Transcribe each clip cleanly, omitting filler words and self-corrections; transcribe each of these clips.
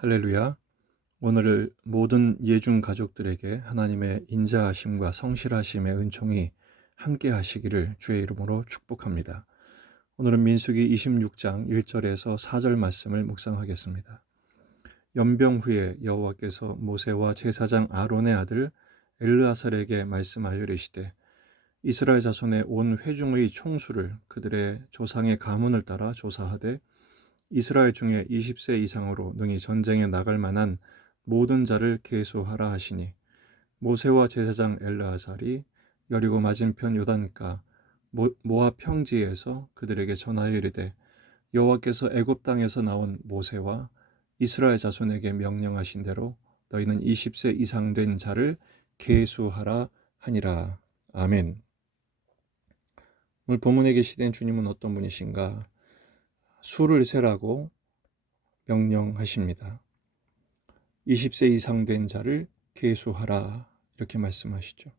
할렐루야. 오늘 모든 예중 가족들에게 하나님의 인자하심과 성실하심의 은총이 함께 하시기를 주의 이름으로 축복합니다. 오늘은 민수기 26장 1절에서 4절 말씀을 묵상하겠습니다. 연병 후에 여호와께서 모세와 제사장 아론의 아들 엘르아살에게 말씀하여 이르시되 이스라엘 자손의 온 회중의 총수를 그들의 조상의 가문을 따라 조사하되 이스라엘 중에 20세 이상으로 능히 전쟁에 나갈 만한 모든 자를 계수하라 하시니 모세와 제사장 엘르아살이 여리고 맞은편 요단가 모압 평지에서 그들에게 전하여 이르되 여호와께서 애굽 땅에서 나온 모세와 이스라엘 자손에게 명령하신 대로 너희는 20세 이상 된 자를 계수하라 하니라. 아멘. 오늘 본문에 계시된 주님은 어떤 분이신가? 수를 세라고 명령하십니다. 20세 이상 된 자를 계수하라 이렇게 말씀하시죠.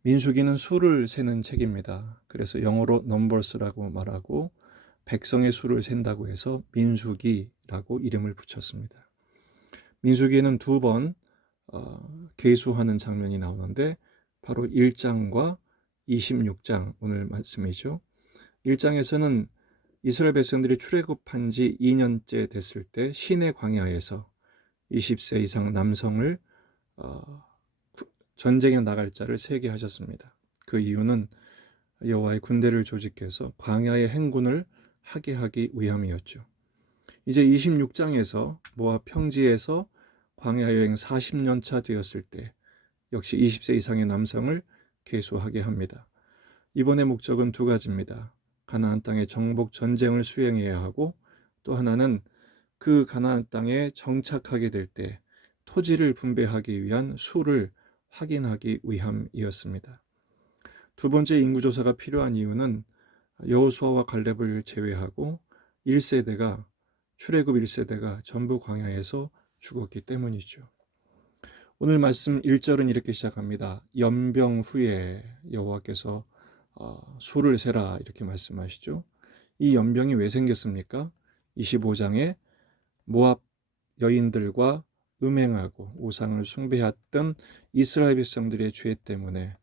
민수기는 수를 세는 책입니다. 그래서 영어로 넘버스라고 말하고 백성의 수를 센다고 해서 민수기라고 이름을 붙였습니다. 민수기에는 두 번 계수하는 장면이 나오는데 바로 1장과 26장 오늘 말씀이죠. 1장에서는 이스라엘 백성들이 출애굽한 지 2년째 됐을 때 시내 광야에서 20세 이상 남성을 전쟁에 나갈 자를 세게 하셨습니다. 그 이유는 여호와의 군대를 조직해서 광야의 행군을 하게 하기 위함이었죠. 이제 26장에서 모압 평지에서 광야 여행 40년 차 되었을 때 역시 20세 이상의 남성을 계수하게 합니다. 이번의 목적은 두 가지입니다. 가나안 땅의 정복 전쟁을 수행해야 하고 또 하나는 그 가나안 땅에 정착하게 될 때 토지를 분배하기 위한 수를 확인하기 위함이었습니다. 두 번째 인구조사가 필요한 이유는 여호수아와 갈렙을 제외하고 1세대가 출애굽 1세대가 전부 광야에서 죽었기 때문이죠. 오늘 말씀 1절은 이렇게 시작합니다. 연병 후에 여호와께서 수를 세라 이렇게 말씀하시죠. 이 연병이 왜 생겼습니까? 25장에 모압 여인들과 음행하고 우상을 숭배했던 이스라엘 백성들의 죄 때문에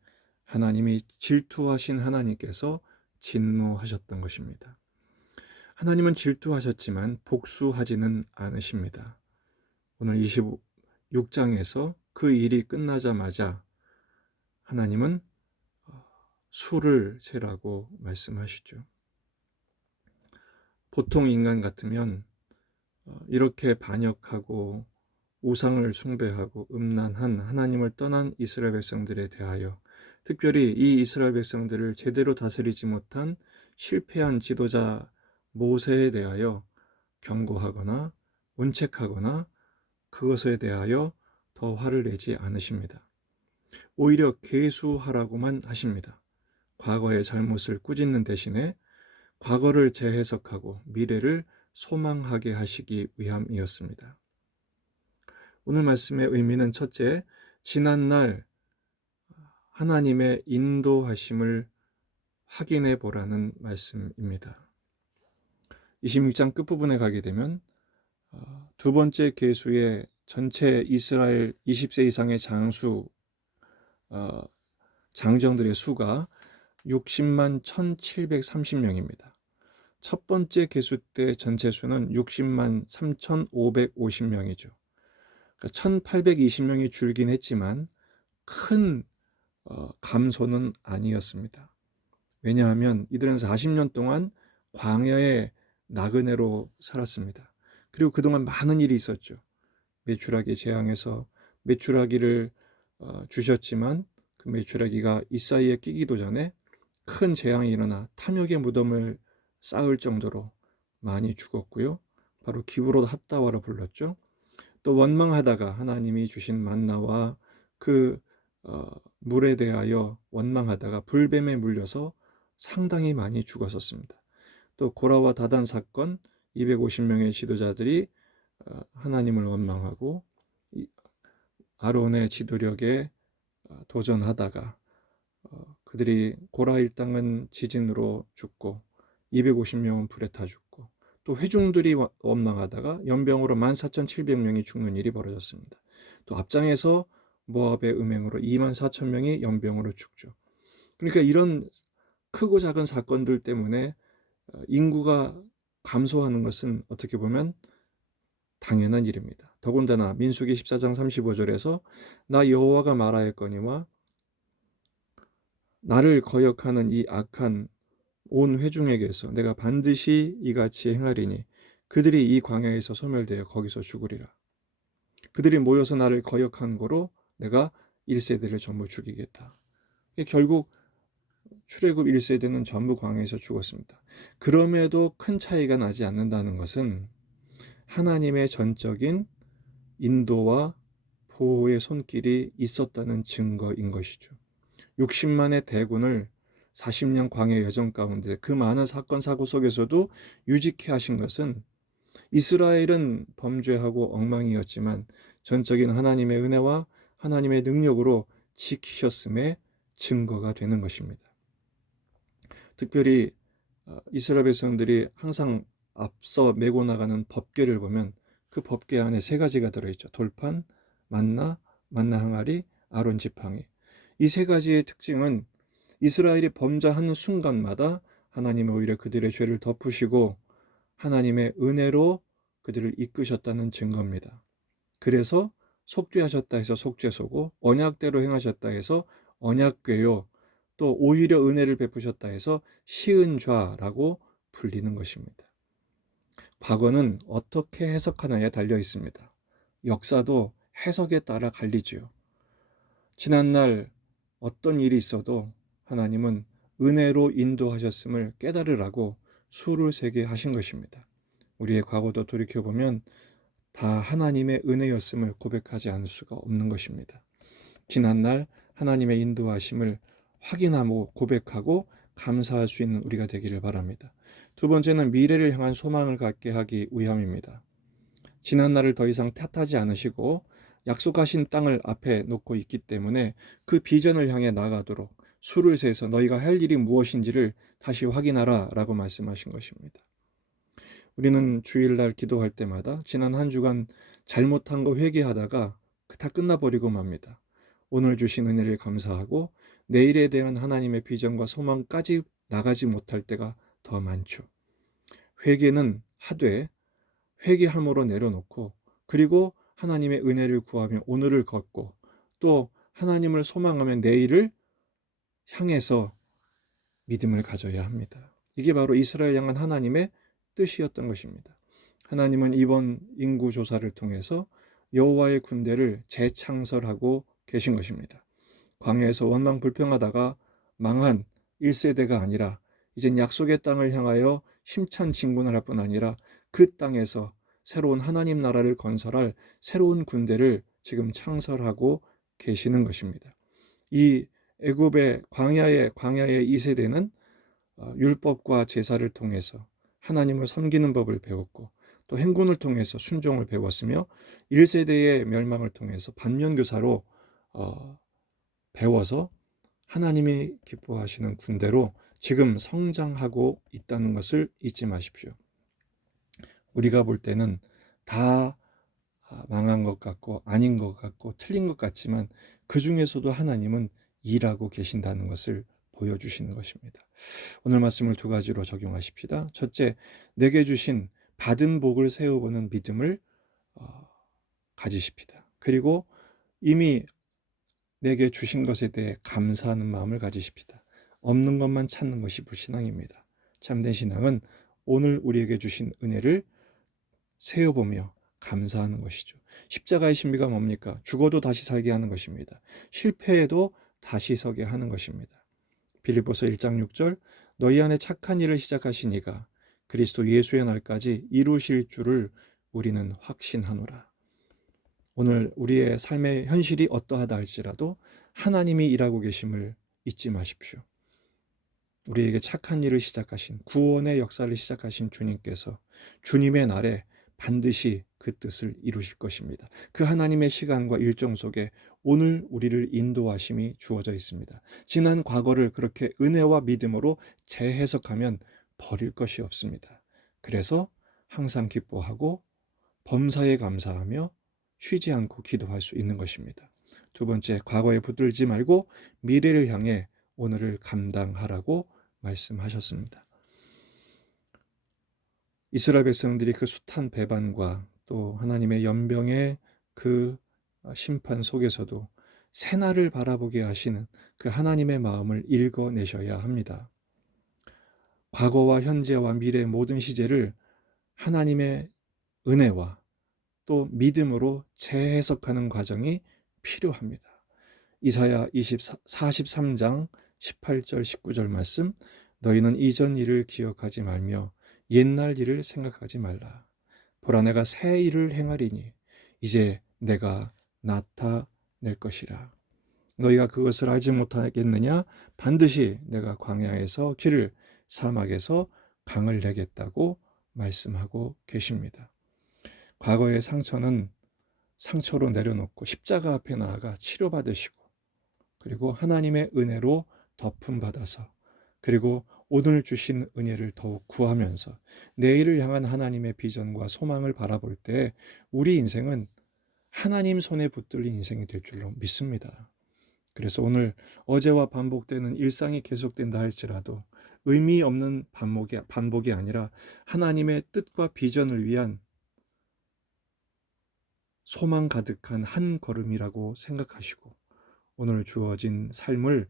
하나님이 질투하신 하나님께서 진노하셨던 것입니다. 하나님은 질투하셨지만 복수하지는 않으십니다. 오늘 26장에서 그 일이 끝나자마자 하나님은 수를 세라고 말씀하시죠. 보통 인간 같으면 이렇게 반역하고 우상을 숭배하고 음란한 하나님을 떠난 이스라엘 백성들에 대하여 특별히 이 이스라엘 백성들을 제대로 다스리지 못한 실패한 지도자 모세에 대하여 경고하거나 문책하거나 그것에 대하여 더 화를 내지 않으십니다. 오히려 계수하라고만 하십니다. 과거의 잘못을 꾸짖는 대신에 과거를 재해석하고 미래를 소망하게 하시기 위함이었습니다. 오늘 말씀의 의미는 첫째, 지난날 하나님의 인도하심을 확인해 보라는 말씀입니다. 26장 끝부분에 가게 되면 두 번째 계수의 전체 이스라엘 20세 이상의 장정들의 수가 60만 1730명입니다. 첫 번째 계수 때 전체 수는 60만 3550명이죠. 그러니까 1820명이 줄긴 했지만 큰 감소는 아니었습니다. 왜냐하면 이들은 40년 동안 광야의 나그네로 살았습니다. 그리고 그동안 많은 일이 있었죠. 메추라기 재앙에서 메추라기를 주셨지만 그 메추라기가 이사이에 끼기도 전에 큰 재앙이 일어나 탐욕의 무덤을 쌓을 정도로 많이 죽었고요. 바로 기브롯 핫다와라 불렀죠. 또 원망하다가 하나님이 주신 만나와 그 물에 대하여 원망하다가 불뱀에 물려서 상당히 많이 죽었었습니다. 또 고라와 다단 사건 250명의 지도자들이 하나님을 원망하고 아론의 지도력에 도전하다가 그들이 고라 일당은 지진으로 죽고 250명은 불에 타 죽고 또 회중들이 원망하다가 연병으로 14,700명이 죽는 일이 벌어졌습니다. 또 앞장에서 모압의 음행으로 24,000명이 연병으로 죽죠. 그러니까 이런 크고 작은 사건들 때문에 인구가 감소하는 것은 어떻게 보면 당연한 일입니다. 더군다나 민수기 14장 35절에서 나 여호와가 말하였거니와 나를 거역하는 이 악한 온 회중에게서 내가 반드시 이같이 행하리니 그들이 이 광야에서 소멸되어 거기서 죽으리라. 그들이 모여서 나를 거역한 거로 내가 1세대를 전부 죽이겠다. 결국 출애굽 1세대는 전부 광야에서 죽었습니다. 그럼에도 큰 차이가 나지 않는다는 것은 하나님의 전적인 인도와 보호의 손길이 있었다는 증거인 것이죠. 60만의 대군을 40년 광야 여정 가운데 그 많은 사건 사고 속에서도 유지케 하신 것은 이스라엘은 범죄하고 엉망이었지만 전적인 하나님의 은혜와 하나님의 능력으로 지키셨음의 증거가 되는 것입니다. 특별히 이스라엘 백성들이 항상 앞서 메고 나가는 법궤를 보면 그 법궤 안에 3가지가 들어있죠. 돌판, 만나 항아리, 아론 지팡이. 이 3가지의 특징은 이스라엘이 범죄하는 순간마다 하나님은 오히려 그들의 죄를 덮으시고 하나님의 은혜로 그들을 이끄셨다는 증거입니다. 그래서 속죄하셨다 해서 속죄소고 언약대로 행하셨다 해서 언약궤요, 또 오히려 은혜를 베푸셨다 해서 시은좌라고 불리는 것입니다. 과거는 어떻게 해석하느냐에 달려 있습니다. 역사도 해석에 따라 갈리지요. 지난날 어떤 일이 있어도 하나님은 은혜로 인도하셨음을 깨달으라고 수를 세게 하신 것입니다. 우리의 과거도 돌이켜보면 다 하나님의 은혜였음을 고백하지 않을 수가 없는 것입니다. 지난날 하나님의 인도하심을 확인하고 고백하고 감사할 수 있는 우리가 되기를 바랍니다. 두 번째는 미래를 향한 소망을 갖게 하기 위함입니다. 지난날을 더 이상 탓하지 않으시고 약속하신 땅을 앞에 놓고 있기 때문에 그 비전을 향해 나가도록 수를 세서 너희가 할 일이 무엇인지를 다시 확인하라 라고 말씀하신 것입니다. 우리는 주일날 기도할 때마다 지난 한 주간 잘못한 거 회개하다가 다 끝나버리고 맙니다. 오늘 주신 은혜를 감사하고 내일에 대한 하나님의 비전과 소망까지 나가지 못할 때가 더 많죠. 회개는 하되 회개함으로 내려놓고 그리고 하나님의 은혜를 구하며 오늘을 걷고 또 하나님을 소망하며 내일을 향해서 믿음을 가져야 합니다. 이게 바로 이스라엘 향한 하나님의 뜻이었던 것입니다. 하나님은 이번 인구 조사를 통해서 여호와의 군대를 재창설하고 계신 것입니다. 광야에서 원망 불평하다가 망한 1세대가 아니라 이젠 약속의 땅을 향하여 힘찬 진군을 할 뿐 아니라 그 땅에서 새로운 하나님 나라를 건설할 새로운 군대를 지금 창설하고 계시는 것입니다. 이 애굽의 광야의 2세대는 율법과 제사를 통해서 하나님을 섬기는 법을 배웠고 또 행군을 통해서 순종을 배웠으며 1세대의 멸망을 통해서 반면교사로 배워서 하나님이 기뻐하시는 군대로 지금 성장하고 있다는 것을 잊지 마십시오. 우리가 볼 때는 다 망한 것 같고 아닌 것 같고 틀린 것 같지만 그 중에서도 하나님은 일하고 계신다는 것을 보여주시는 것입니다. 오늘 말씀을 2가지로 적용하십시다. 첫째, 내게 주신 받은 복을 세워보는 믿음을 가지십시다. 그리고 이미 내게 주신 것에 대해 감사하는 마음을 가지십시다. 없는 것만 찾는 것이 불신앙입니다. 참된 신앙은 오늘 우리에게 주신 은혜를 세어보며 감사하는 것이죠. 십자가의 신비가 뭡니까? 죽어도 다시 살게 하는 것입니다. 실패해도 다시 서게 하는 것입니다. 빌립보서 1장 6절 너희 안에 착한 일을 시작하신 이가 그리스도 예수의 날까지 이루실 줄을 우리는 확신하노라. 오늘 우리의 삶의 현실이 어떠하다 할지라도 하나님이 일하고 계심을 잊지 마십시오. 우리에게 착한 일을 시작하신 구원의 역사를 시작하신 주님께서 주님의 날에 반드시 그 뜻을 이루실 것입니다. 그 하나님의 시간과 일정 속에 오늘 우리를 인도하심이 주어져 있습니다. 지난 과거를 그렇게 은혜와 믿음으로 재해석하면 버릴 것이 없습니다. 그래서 항상 기뻐하고 범사에 감사하며 쉬지 않고 기도할 수 있는 것입니다. 두 번째, 과거에 붙들지 말고 미래를 향해 오늘을 감당하라고 말씀하셨습니다. 이스라엘 백성들이 그 숱한 배반과 또 하나님의 연병의 그 심판 속에서도 새날을 바라보게 하시는 그 하나님의 마음을 읽어내셔야 합니다. 과거와 현재와 미래의 모든 시제를 하나님의 은혜와 또 믿음으로 재해석하는 과정이 필요합니다. 이사야 43장 18절 19절 말씀, 너희는 이전 일을 기억하지 말며 옛날 일을 생각하지 말라. 보라, 내가 새 일을 행하리니 이제 내가 나타낼 것이라. 너희가 그것을 알지 못하겠느냐? 반드시 내가 광야에서 길을, 사막에서 강을 내겠다고 말씀하고 계십니다. 과거의 상처는 상처로 내려놓고 십자가 앞에 나아가 치료받으시고, 그리고 하나님의 은혜로 덮음 받아서, 그리고 오늘 주신 은혜를 더욱 구하면서 내일을 향한 하나님의 비전과 소망을 바라볼 때 우리 인생은 하나님 손에 붙들린 인생이 될 줄로 믿습니다. 그래서 오늘 어제와 반복되는 일상이 계속된다 할지라도 의미 없는 반복이 아니라 하나님의 뜻과 비전을 위한 소망 가득한 한 걸음이라고 생각하시고 오늘 주어진 삶을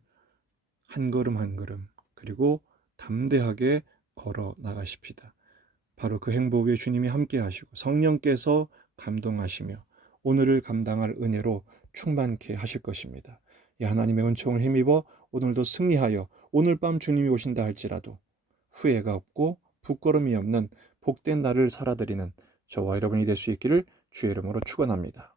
한 걸음 한 걸음 그리고 담대하게 걸어 나가십시다. 바로 그 행복에 주님이 함께 하시고 성령께서 감동하시며 오늘을 감당할 은혜로 충만케 하실 것입니다. 이 하나님의 은총을 힘입어 오늘도 승리하여 오늘 밤 주님이 오신다 할지라도 후회가 없고 부끄러움이 없는 복된 날을 살아드리는 저와 여러분이 될 수 있기를 주의 이름으로 축원합니다.